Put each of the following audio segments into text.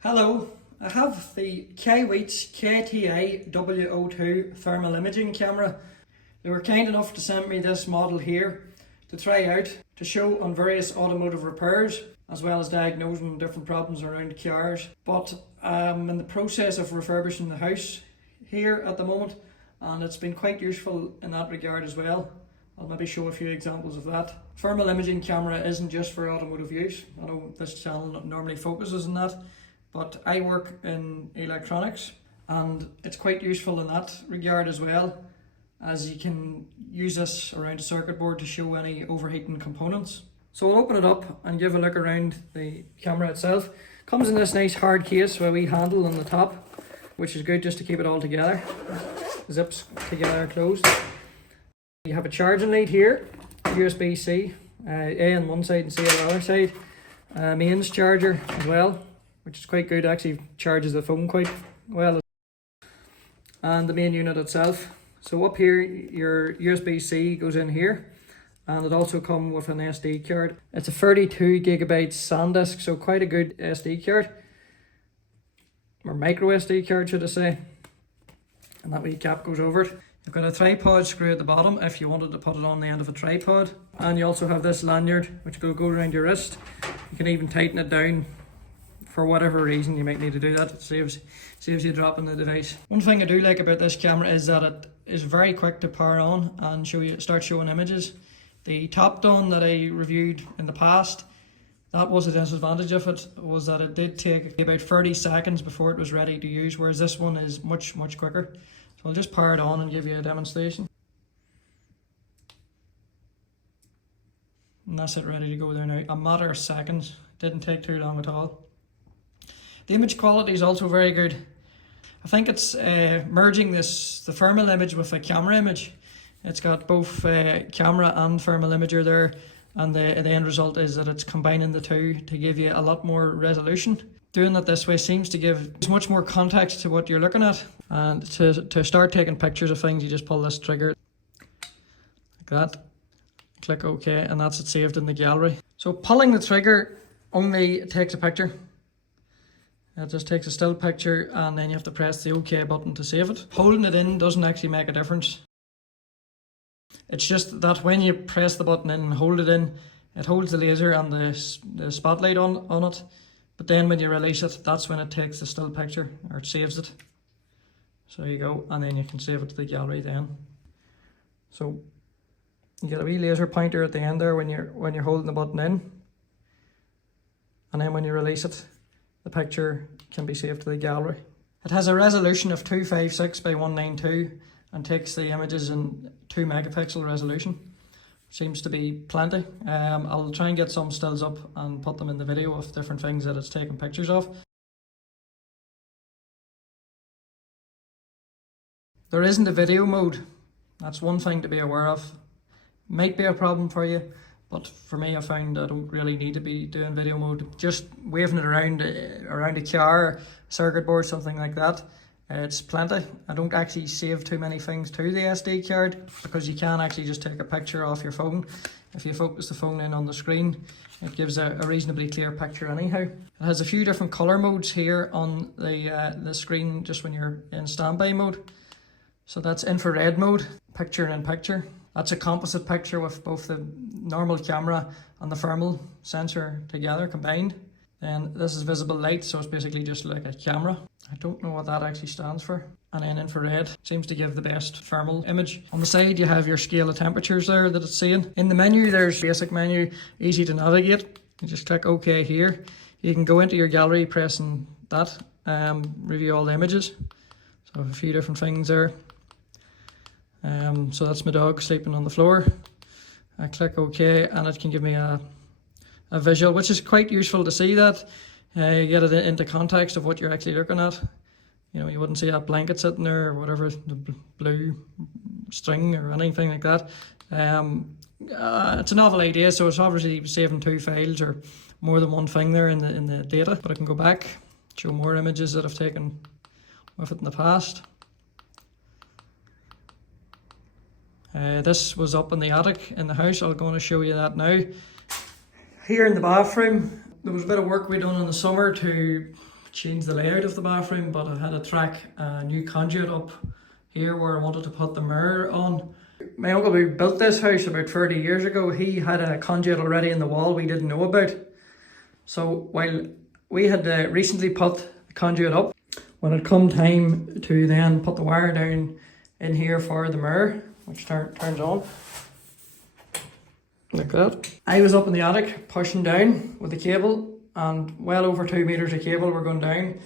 Hello, I have the Kaiweets KTI-W02 thermal imaging camera. They were kind enough to send me this model here to try out to show on various automotive repairs as well as diagnosing different problems around cars. But I'm in the process of refurbishing the house here at the moment, and it's been quite useful in that regard as well. I'll maybe show a few examples of that. Thermal imaging camera isn't just for automotive use. I know this channel normally focuses on that, but I work in electronics and it's quite useful in that regard as well, as you can use this around a circuit board to show any overheating components. So I'll open it up and give a look around the camera itself. Comes in this nice hard case with a wee handle on the top, which is good just to keep it all together. Zips together closed. You have a charging lead here, USB-C, A on one side and C on the other side. Mains charger as well, which is quite good, actually charges the phone quite well. And the main unit itself. So up here, your USB-C goes in here, and it also comes with an SD card. It's a 32 gigabyte SanDisk, so quite a good SD card, or micro SD card should I say. And that wee cap goes over it. You've got a tripod screw at the bottom if you wanted to put it on the end of a tripod. And you also have this lanyard which will go around your wrist. You can even tighten it down for whatever reason you might need to do that. It saves you dropping the device. One thing I do like about this camera is that it is very quick to power on and start showing images. The Topdon that I reviewed in the past, that was a disadvantage of it, was that it did take about 30 seconds before it was ready to use, whereas this one is much quicker. So I'll just power it on and give you a demonstration. And that's it, ready to go there now. A matter of seconds. Didn't take too long at all. The image quality is also very good. I think it's merging the thermal image with a camera image. It's got both camera and thermal imager there, and the end result is that it's combining the two to give you a lot more resolution. Doing it this way seems to give much more context to what you're looking at. And to start taking pictures of things, you just pull this trigger like that, click OK, and that's it saved in the gallery. So pulling the trigger only takes a picture. It just takes a still picture, and then you have to press the OK button to save it. Holding it in doesn't actually make a difference. It's just that when you press the button in and hold it in, it holds the laser and the spotlight on it. But then when you release it, that's when it takes the still picture, or it saves it. So there you go, and then you can save it to the gallery then. So you get a wee laser pointer at the end there when you're holding the button in. And then when you release it, the picture can be saved to the gallery. It has a resolution of 256 by 192 and takes the images in 2 megapixel resolution. Seems to be plenty. I'll try and get some stills up and put them in the video of different things that it's taking pictures of. There isn't a video mode. That's one thing to be aware of. Might be a problem for you, but for me I found I don't really need to be doing video mode. Just waving it around a car, circuit board, something like that. It's plenty. I don't actually save too many things to the SD card because you can actually just take a picture off your phone. If you focus the phone in on the screen, it gives a reasonably clear picture anyhow. It has a few different color modes here on the screen just when you're in standby mode. So that's infrared mode, picture in picture. That's a composite picture with both the normal camera and the thermal sensor together combined. Then this is visible light, so it's basically just like a camera. I don't know what that actually stands for. And then infrared seems to give the best thermal image. On the side you have your scale of temperatures there that it's saying. In the menu there's basic menu, easy to navigate. You just click OK here. You can go into your gallery pressing that, review all the images. So a few different things there. So that's my dog sleeping on the floor. I click OK and it can give me a visual, which is quite useful to see that. You get it into context of what you're actually looking at. You know, you wouldn't see that blanket sitting there or whatever, the blue string or anything like that. It's a novel idea, so it's obviously saving 2 files or more than one thing there in the data. But I can go back, show more images that I've taken with it in the past. This was up in the attic in the house. I'll go and show you that now. Here in the bathroom, there was a bit of work we done in the summer to change the layout of the bathroom, but I had to track a new conduit up here where I wanted to put the mirror on. My uncle who built this house about 30 years ago, he had a conduit already in the wall we didn't know about. So while we had recently put the conduit up, when it come time to then put the wire down in here for the mirror, which turns on, like that. I was up in the attic pushing down with the cable, and well over 2 meters of cable were going down,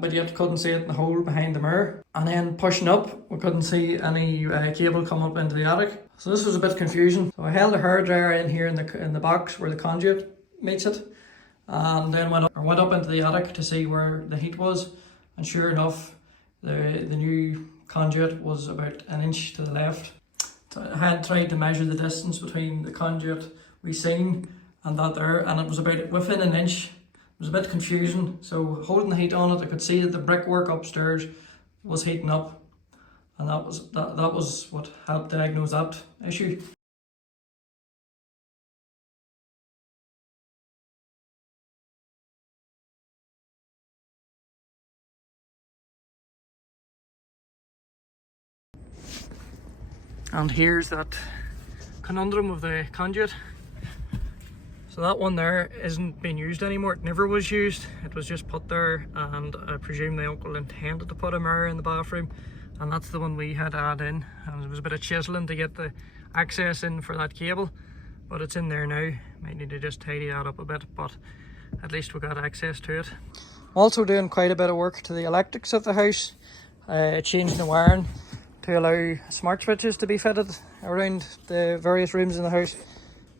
but yet couldn't see it in the hole behind the mirror. And then pushing up, we couldn't see any cable come up into the attic. So this was a bit confusing. So I held a hairdryer in here in the box where the conduit meets it, and then went up into the attic to see where the heat was. And sure enough, the new conduit was about an inch to the left. So I had tried to measure the distance between the conduit we seen and that there, and it was about within an inch. It was a bit confusing. So holding the heat on it, I could see that the brickwork upstairs was heating up, and that was what helped diagnose that issue. And here's that conundrum of the conduit. So that one there isn't being used anymore. It never was used. It was just put there, and I presume the uncle intended to put a mirror in the bathroom, and that's the one we had to add in. And it was a bit of chiseling to get the access in for that cable, but it's in there now. Might need to just tidy that up a bit, but at least we got access to it. Also doing quite a bit of work to the electrics of the house, changing the wiring to allow smart switches to be fitted around the various rooms in the house.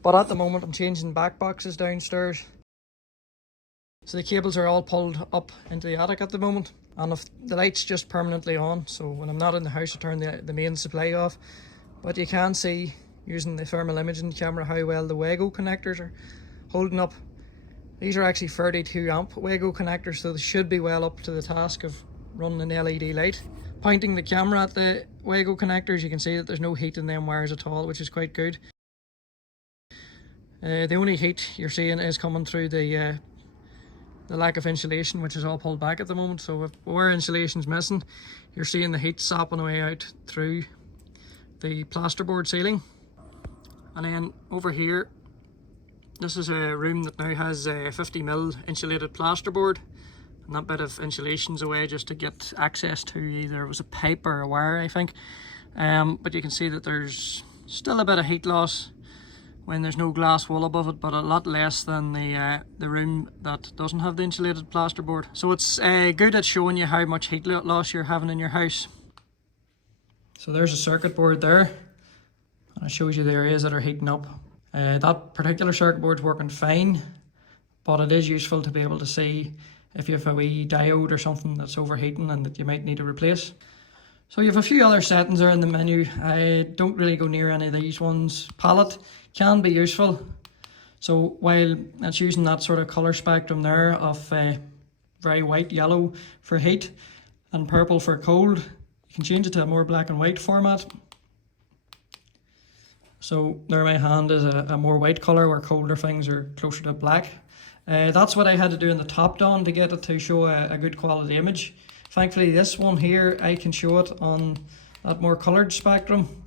But at the moment I'm changing back boxes downstairs. So the cables are all pulled up into the attic at the moment, and if the light's just permanently on, so when I'm not in the house I turn the main supply off. But you can see using the thermal imaging camera how well the Wago connectors are holding up. These are actually 32 amp Wago connectors, so they should be well up to the task of running an LED light. Pointing the camera at the Wago connectors, you can see that there's no heat in them wires at all, which is quite good. The only heat you're seeing is coming through the lack of insulation, which is all pulled back at the moment. So if where insulation's missing, you're seeing the heat sopping away out through the plasterboard ceiling. And then over here, this is a room that now has a 50mm insulated plasterboard. And that bit of insulation's away just to get access to either it was a pipe or a wire, I think. But you can see that there's still a bit of heat loss when there's no glass wall above it, but a lot less than the room that doesn't have the insulated plasterboard. So it's good at showing you how much heat loss you're having in your house. So there's a circuit board there, and it shows you the areas that are heating up. That particular circuit board's working fine, but it is useful to be able to see if you have a wee diode or something that's overheating and that you might need to replace. So you have a few other settings there in the menu. I don't really go near any of these ones. Palette can be useful. So while it's using that sort of colour spectrum there of very white, yellow for heat and purple for cold, you can change it to a more black and white format. So there my hand is a more white colour where colder things are closer to black. That's what I had to do in the Topdon to get it to show a good quality image. Thankfully this one here, I can show it on that more coloured spectrum,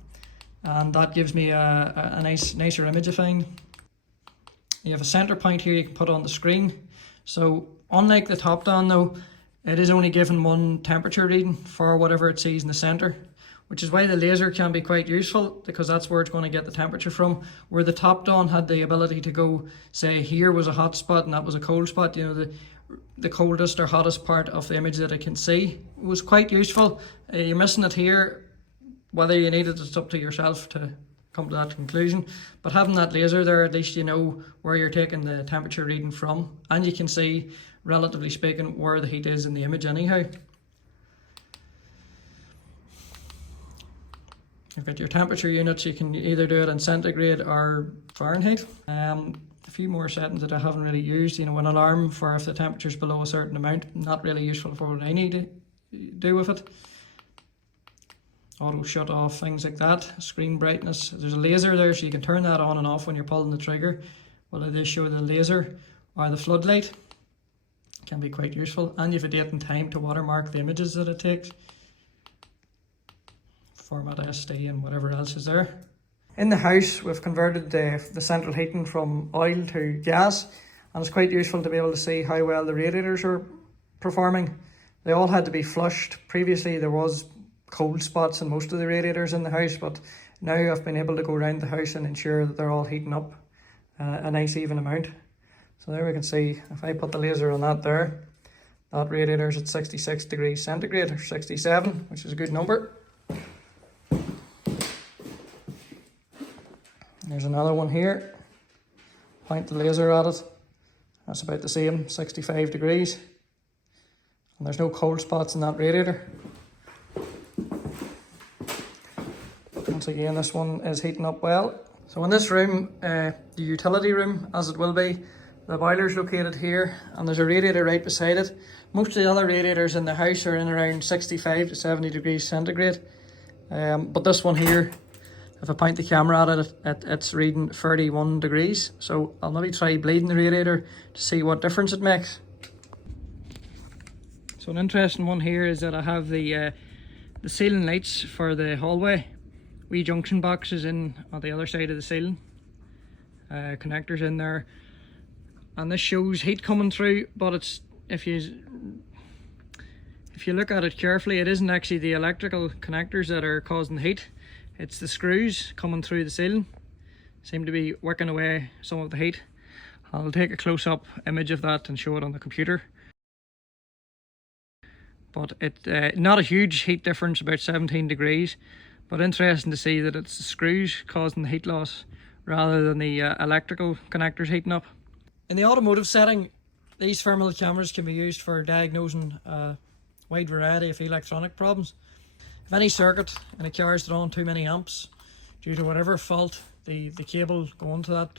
and that gives me a nicer image I find. You have a centre point here you can put on the screen. So unlike the Topdon though, it is only given one temperature reading for whatever it sees in the centre, which is why the laser can be quite useful, because that's where it's going to get the temperature from. Where the Topdon had the ability to go, say here was a hot spot and that was a cold spot, you know, the coldest or hottest part of the image that I can see. It was quite useful. You're missing it here. Whether you need it, it's up to yourself to come to that conclusion. But having that laser there, at least you know where you're taking the temperature reading from, and you can see, relatively speaking, where the heat is in the image anyhow. You've got your temperature units. You can either do it in centigrade or Fahrenheit. A few more settings that I haven't really used. You know, an alarm for if the temperature's below a certain amount. Not really useful for what I need to do with it. Auto shut off, things like that. Screen brightness. There's a laser there, so you can turn that on and off when you're pulling the trigger. Whether they show the laser or the floodlight. You can be quite useful, and you have a date and time to watermark the images that it takes. Format SD and whatever else is there. In the house we've converted the central heating from oil to gas, and it's quite useful to be able to see how well the radiators are performing. They all had to be flushed. Previously there was cold spots in most of the radiators in the house, but now I've been able to go around the house and ensure that they're all heating up a nice even amount. So there we can see, if I put the laser on that there, that radiator's at 66 degrees centigrade, or 67, which is a good number. There's another one here. Point the laser at it. That's about the same, 65 degrees. And there's no cold spots in that radiator. Once again, this one is heating up well. So in this room, the utility room, as it will be, the boiler's located here, and there's a radiator right beside it. Most of the other radiators in the house are in around 65 to 70 degrees centigrade. But this one here, if I point the camera at it, it's reading 31 degrees. So I'll maybe try bleeding the radiator to see what difference it makes. So an interesting one here is that I have the ceiling lights for the hallway. Wee junction boxes in on the other side of the ceiling. Connectors in there. And this shows heat coming through, but it's if you look at it carefully, it isn't actually the electrical connectors that are causing the heat. It's the screws coming through the ceiling. Seem to be working away some of the heat. I'll take a close-up image of that and show it on the computer. But it's not a huge heat difference, about 17 degrees. But interesting to see that it's the screws causing the heat loss rather than the electrical connectors heating up. In the automotive setting, these thermal cameras can be used for diagnosing a wide variety of electronic problems. If any circuit in a car is drawing too many amps due to whatever fault, the cable going to that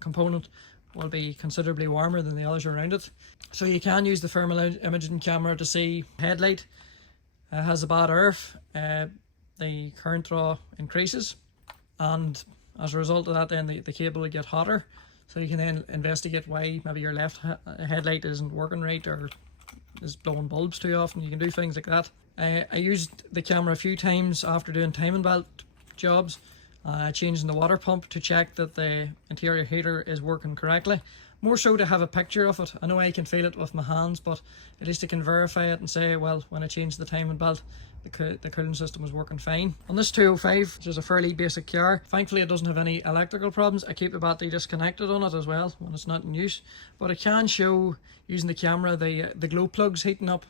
component will be considerably warmer than the others around it. So you can use the thermal imaging camera to see headlight has a bad earth, the current draw increases, and as a result of that then the cable will get hotter. So you can then investigate why maybe your left headlight isn't working right or is blowing bulbs too often. You can do things like that. I used the camera a few times after doing timing belt jobs, changing the water pump to check that the interior heater is working correctly. More so to have a picture of it. I know I can feel it with my hands, but at least I can verify it and say, well, when I changed the timing belt, the cooling system was working fine. On this 205, which is a fairly basic car, thankfully it doesn't have any electrical problems. I keep the battery disconnected on it as well when it's not in use. But it can show, using the camera, the glow plugs heating up,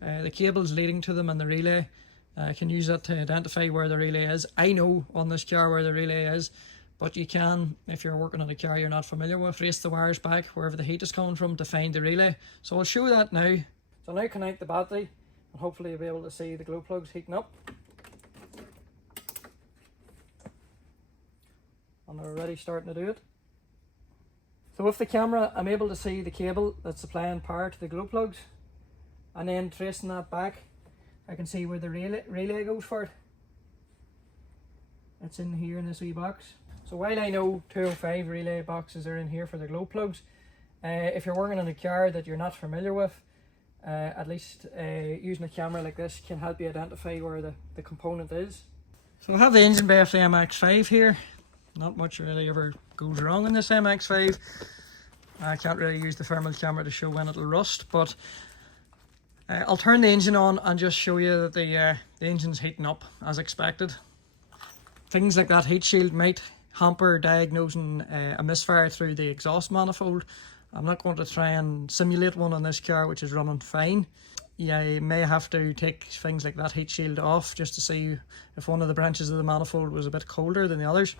the cables leading to them and the relay. I can use that to identify where the relay is. I know on this car where the relay is, but you can, if you're working on a car you're not familiar with, trace the wires back wherever the heat is coming from to find the relay. So I'll show that now. So I'll now connect the battery and hopefully you'll be able to see the glow plugs heating up. And they're already starting to do it. So with the camera I'm able to see the cable that's supplying power to the glow plugs, and then tracing that back I can see where the relay goes for it. It's in here in this wee box. So while I know 205 relay boxes are in here for the glow plugs, if you're working on a car that you're not familiar with, at least using a camera like this can help you identify where the component is. So I have the engine bay of the MX-5 here. Not much really ever goes wrong in this MX-5. I can't really use the thermal camera to show when it'll rust, but I'll turn the engine on and just show you that the engine's heating up as expected. Things like that heat shield might hamper diagnosing a misfire through the exhaust manifold. I'm not going to try and simulate one on this car which is running fine. You may have to take things like that heat shield off just to see if one of the branches of the manifold was a bit colder than the others.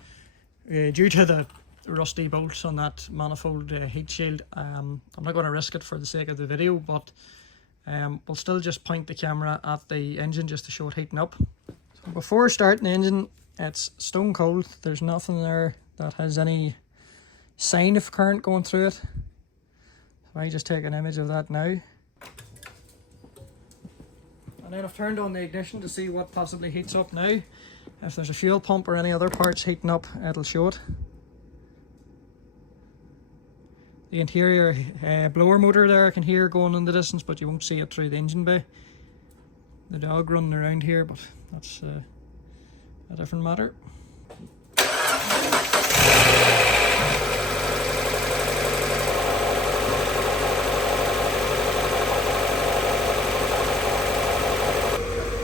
Due to the rusty bolts on that manifold heat shield, I'm not going to risk it for the sake of the video, but we'll still just point the camera at the engine just to show it heating up. So before starting the engine, it's stone cold. There's nothing there that has any sign of current going through it. So I just take an image of that now. And then I've turned on the ignition to see what possibly heats up now. If there's a fuel pump or any other parts heating up, it'll show it. the interior blower motor there I can hear going in the distance, but you won't see it through the engine bay. The dog running around here, but that's a different matter.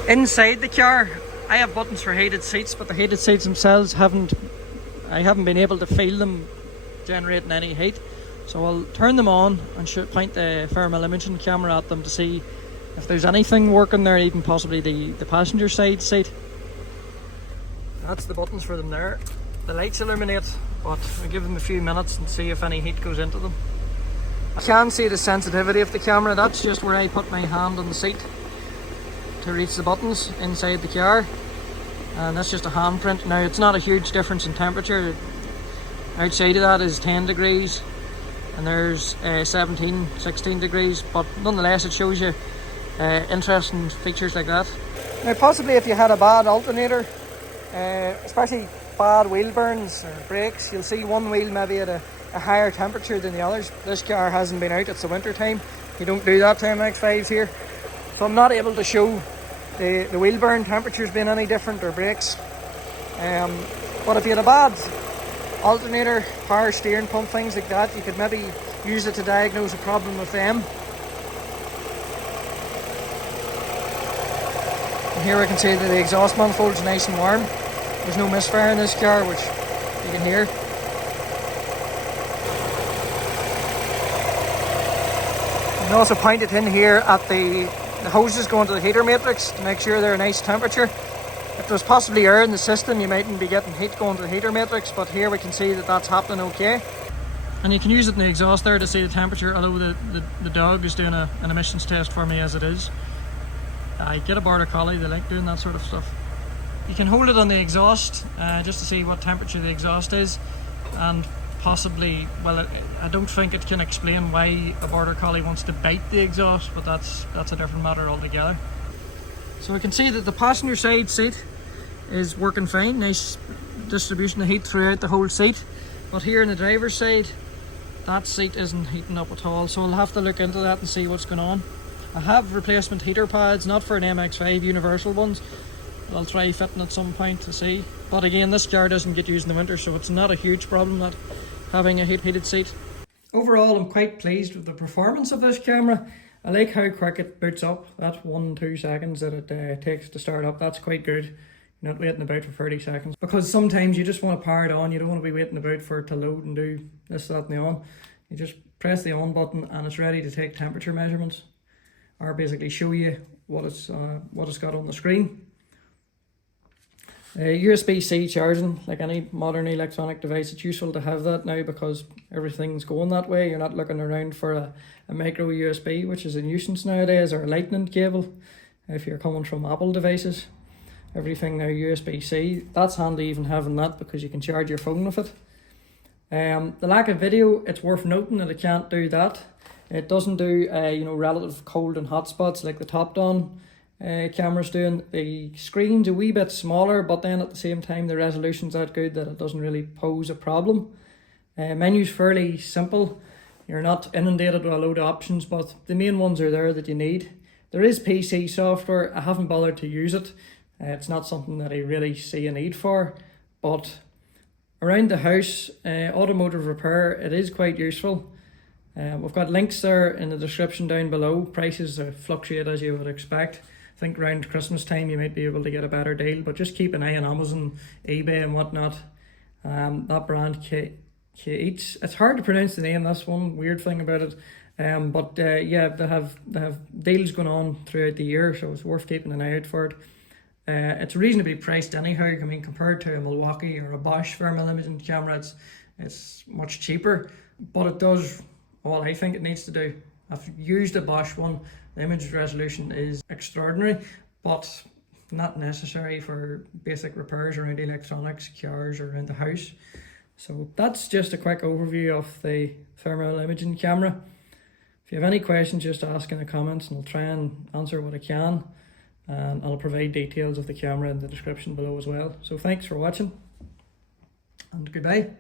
Inside the car, I have buttons for heated seats, but the heated seats themselves I haven't been able to feel them generating any heat. So I'll turn them on and point the thermal imaging camera at them to see if there's anything working there, even possibly the passenger side seat. That's the buttons for them there. The lights illuminate, but I'll give them a few minutes and see if any heat goes into them. I can see the sensitivity of the camera. That's just where I put my hand on the seat to reach the buttons inside the car, and that's just a handprint. Now it's not a huge difference in temperature. Outside of that is 10 degrees and there's 16 degrees, but nonetheless it shows you interesting features like that. Now possibly if you had a bad alternator, especially bad wheel burns or brakes, you'll see one wheel maybe at a higher temperature than the others. This car hasn't been out, it's the winter time. You don't do that to MX-5s here, so I'm not able to show the wheel burn temperatures being any different or brakes. But if you had a bad alternator, power steering pump, things like that, you could maybe use it to diagnose a problem with them. And here we can see that the exhaust manifold's nice and warm. There's no misfire in this car, which you can hear. You can also point it in here at the hoses going to the heater matrix to make sure they're a nice temperature. If there's possibly air in the system, you mightn't be getting heat going to the heater matrix, but here we can see that that's happening okay. And you can use it in the exhaust there to see the temperature, although the dog is doing an emissions test for me as it is. I get a border collie, they like doing that sort of stuff. You can hold it on the exhaust just to see what temperature the exhaust is, and possibly, well, I don't think it can explain why a border collie wants to bite the exhaust, but that's a different matter altogether. So we can see that the passenger side seat is working fine, nice distribution of heat throughout the whole seat. But here in the driver's side, that seat isn't heating up at all, so we'll have to look into that and see what's going on. I have replacement heater pads, not for an MX-5, universal ones. I'll try fitting at some point to see. But again, this car doesn't get used in the winter, so it's not a huge problem not having a heated seat. Overall, I'm quite pleased with the performance of this camera. I like how quick it boots up. That 1-2 seconds that it takes to start up, that's quite good. You're not waiting about for 30 seconds. Because sometimes you just want to power it on, you don't want to be waiting about for it to load and do this, that and the on. You just press the on button and it's ready to take temperature measurements, or basically show you what it's got on the screen. USB-C charging, like any modern electronic device, it's useful to have that now because everything's going that way. You're not looking around for a micro USB, which is a nuisance nowadays, or a lightning cable if you're coming from Apple devices. Everything now USB-C. That's handy even having that because you can charge your phone with it. The lack of video, it's worth noting that it can't do that. It doesn't do relative cold and hot spots like the Topdon camera's doing. The screen's a wee bit smaller, but then at the same time the resolution's that good that it doesn't really pose a problem. Menu's fairly simple. You're not inundated with a load of options, but the main ones are there that you need. There is PC software. I haven't bothered to use it. It's not something that I really see a need for, but around the house, automotive repair, it is quite useful. We've got links there in the description down below. Prices fluctuate as you would expect. I think around Christmas time you might be able to get a better deal, but just keep an eye on Amazon, eBay and whatnot. That brand, Kaiweets, it's hard to pronounce the name, that's one weird thing about it. Yeah, they have deals going on throughout the year, so it's worth keeping an eye out for it. It's reasonably priced anyhow. I mean, compared to a Milwaukee or a Bosch thermal imaging camera, it's much cheaper, but it does all I think it needs to do. I've used a Bosch one. The image resolution is extraordinary, but not necessary for basic repairs around electronics, cars, or around the house. So that's just a quick overview of the thermal imaging camera. If you have any questions, just ask in the comments and I'll try and answer what I can. And I'll provide details of the camera in the description below as well. So thanks for watching and goodbye.